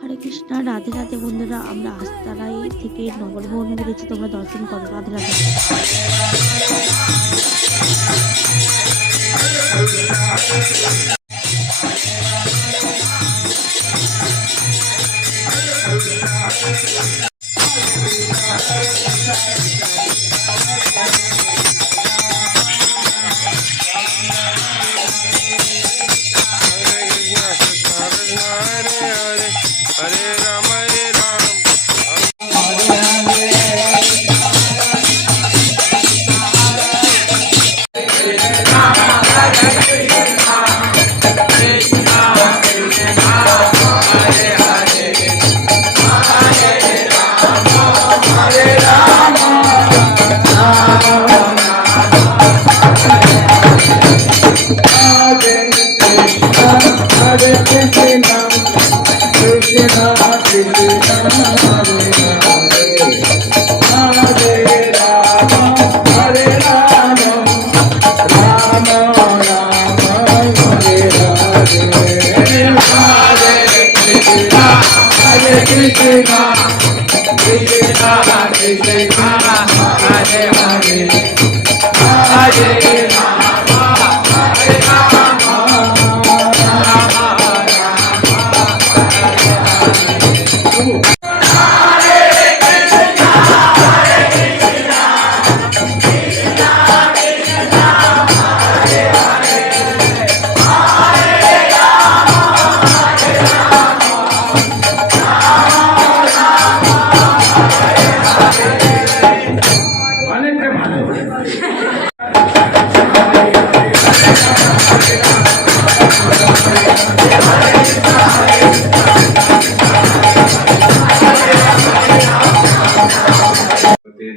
হরে কৃষ্ণা, রাধে রাধে বন্ধুরা। আমরা আস্তারাই থেকে নগরভবনে বেরিয়েছি, তোমরা দর্শন করো। রাধে রাধে।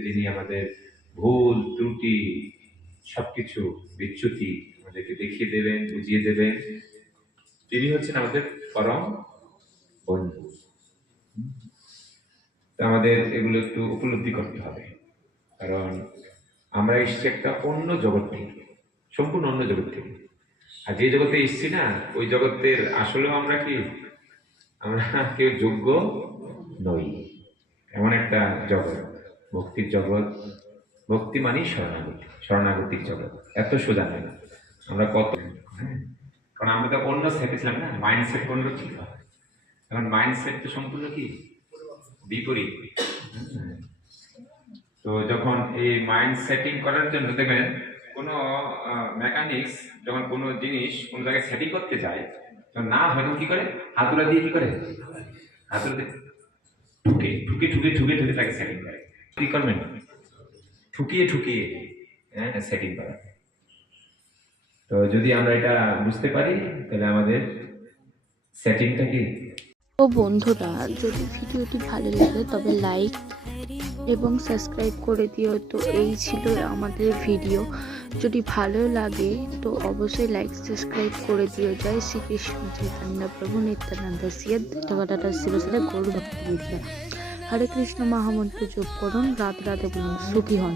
যিনি আমাদের ভুল ত্রুটি সবকিছু বিচ্যুতি আমাদেরকে দেখিয়ে দেবেন, বুঝিয়ে দেবেন, তিনি হচ্ছেন আমাদের পরম বন্ধু। আমাদের এগুলো একটু উপলব্ধি করতে হবে, কারণ আমরা এসছি একটা অন্য জগৎ থেকে, সম্পূর্ণ অন্য জগৎ থেকে। আর যে জগতে এসছি না, ওই জগতের আসলেও আমরা কি, আমরা কেউ যোগ্য নই। এমন একটা জগৎ, ভক্তির জগৎ। ভক্তি মানেই শরণাগতি, শরণাগতির জগৎ। এত সোজা নয়। আমরা কত, কারণ আমরা তো অন্য সেটে ছিলাম না, মাইন্ডসেট অন্য ছিল। এখন মাইন্ডসেট তো সম্পূর্ণ কি বিপরীত। তো যখন এই মাইন্ড সেটিং করার জন্য দেখবেন কোনো মেকানিক্স যখন কোনো জিনিস কোনো জায়গায় সেটিং করতে যায়, তখন না হয়তো কি করে, হাতুড়া দিয়ে কি করে, হাতুড়া দিয়ে ঠুকে ঠুকে ঠুকে ঠুকে ঠুকে তাকে সেটিং করে। কি করবেন? ঠুকিয়ে ঠুকিয়ে সেটিং করা। তো যদি আমরা এটা বুঝতে পারি, তাহলে আমাদের সেটিংটা কি। ও বন্ধুরা, যদি ভিডিওটি ভালো লাগে তবে লাইক এবং সাবস্ক্রাইব করে দিও। তো এই ছিল আমাদের ভিডিও। যদি ভালো লাগে তো অবশ্যই লাইক সাবস্ক্রাইব করে দিও। জয় শ্রীকৃষ্ণ চৈতন্য প্রভু নিত্যানন্দ সিয়াদ টাটা শিবসেনা গৌর ভক্তি। হরে কৃষ্ণ মহামন্ত্র জপ করুন, রাধে রাধে বলুন, সুখী হন।